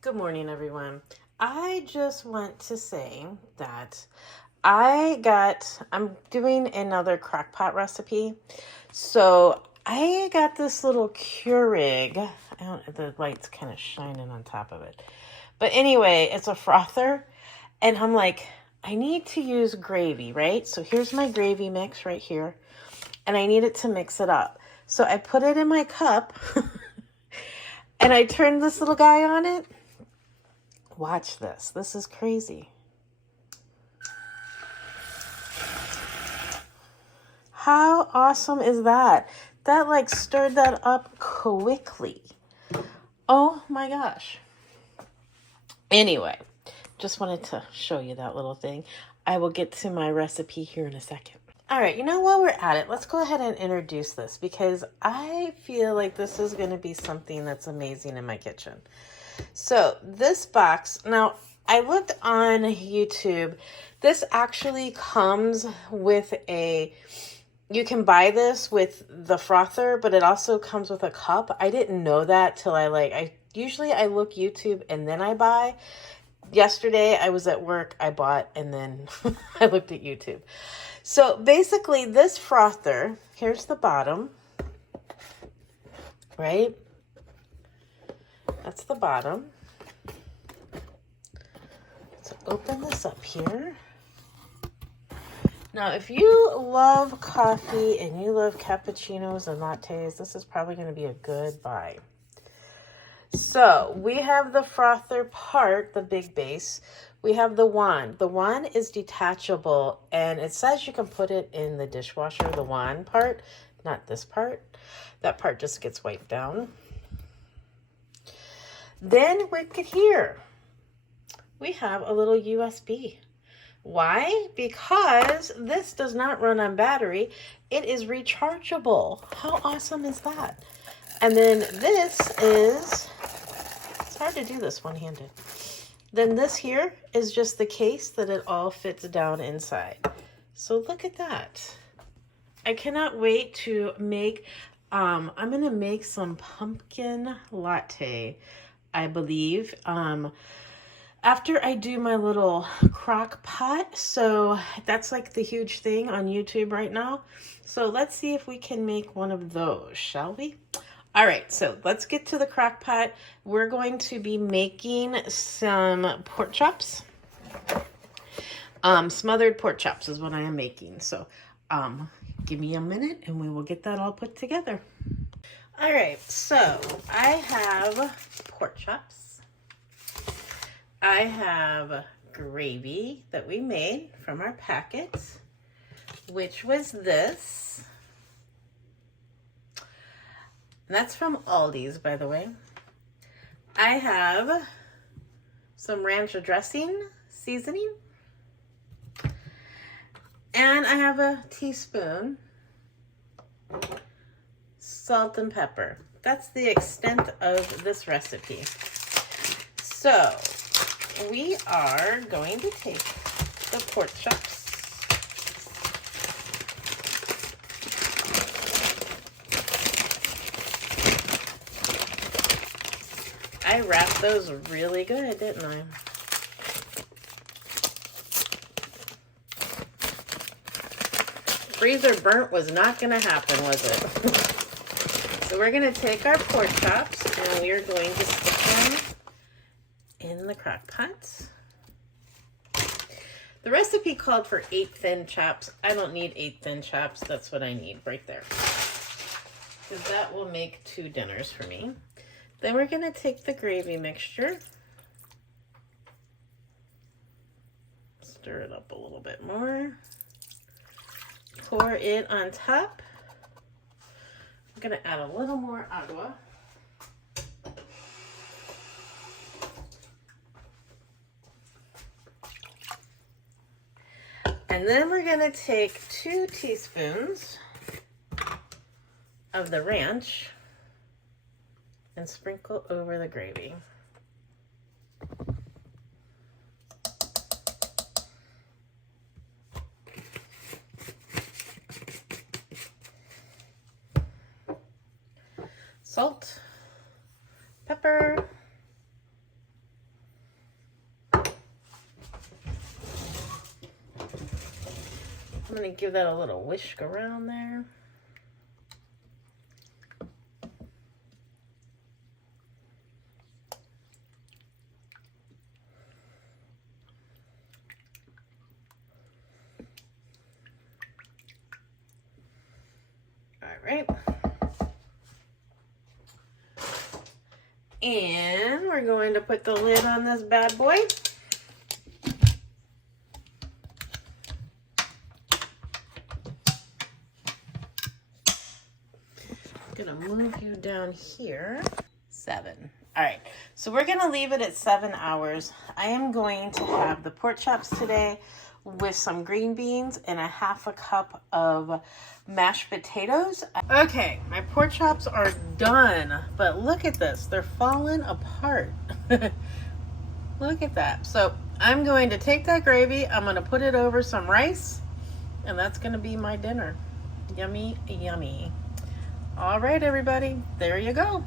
Good morning, everyone. I just want to say that I'm doing another crock pot recipe. So I got this little Keurig. The light's kind of shining on top of it. But anyway, it's a frother. And I'm like, I need to use gravy, right? So here's my gravy mix right here. And I need it to mix it up. So I put it in my cup and I turned this little guy on it. Watch this. This is crazy. How awesome is that? That like stirred that up quickly. Oh my gosh. Anyway, just wanted to show you that little thing. I will get to my recipe here in a second. All right, while we're at it, let's go ahead and introduce this because I feel like this is going to be something that's amazing in my kitchen. So this box, now I looked on YouTube. This actually comes with you can buy this with the frother, but it also comes with a cup. I didn't know that till I usually I look YouTube and then I buy. Yesterday I was at work, I bought, and then I looked at YouTube. So basically this frother, here's the bottom, right? That's the bottom. So open this up here. Now, if you love coffee and you love cappuccinos and lattes, this is probably going to be a good buy. So we have the frother part, the big base. We have the wand. The wand is detachable, and it says you can put it in the dishwasher, the wand part, not this part. That part just gets wiped down. Then look at here. We have a little USB. Why? Because this does not run on battery. It is rechargeable. How awesome is that? And then this is, it's hard to do this one-handed. Then this here is just the case that it all fits down inside. So look at that. I cannot wait to make, I'm going to make some pumpkin latte, I believe. After I do my little crock pot. So that's like the huge thing on YouTube right now. So let's see if we can make one of those, shall we? All right, so let's get to the crock pot. We're going to be making some pork chops. Smothered pork chops is what I am making. So give me a minute and we will get that all put together. All right, so I have pork chops. I have gravy that we made from our packet, which was this. And that's from Aldi's, by the way. I have some ranch dressing seasoning. And I have a teaspoon salt and pepper. That's the extent of this recipe. So we are going to take the pork chops. I wrapped those really good, didn't I? Freezer burnt was not going to happen, was it? So we're going to take our pork chops and we are going to stick them in the crock pot. The recipe called for 8 thin chops. I don't need 8 thin chops. That's what I need right there. Because that will make 2 dinners for me. Then we're going to take the gravy mixture. Stir it up a little bit more. Pour it on top. I'm going to add a little more agua. And then we're going to take 2 teaspoons of the ranch and sprinkle over the gravy. Salt, pepper, I'm going to give that a little whisk around there. All right. And we're going to put the lid on this bad boy. Gonna move you down here. 7. All right, so we're gonna leave it at 7 hours. I am going to have the pork chops today with some green beans and a half a cup of mashed potatoes. Okay, my pork chops are done, but look at this, they're falling apart. Look at that. So I'm going to take that gravy, I'm gonna put it over some rice, and that's gonna be my dinner. Yummy, yummy. All right, everybody, there you go.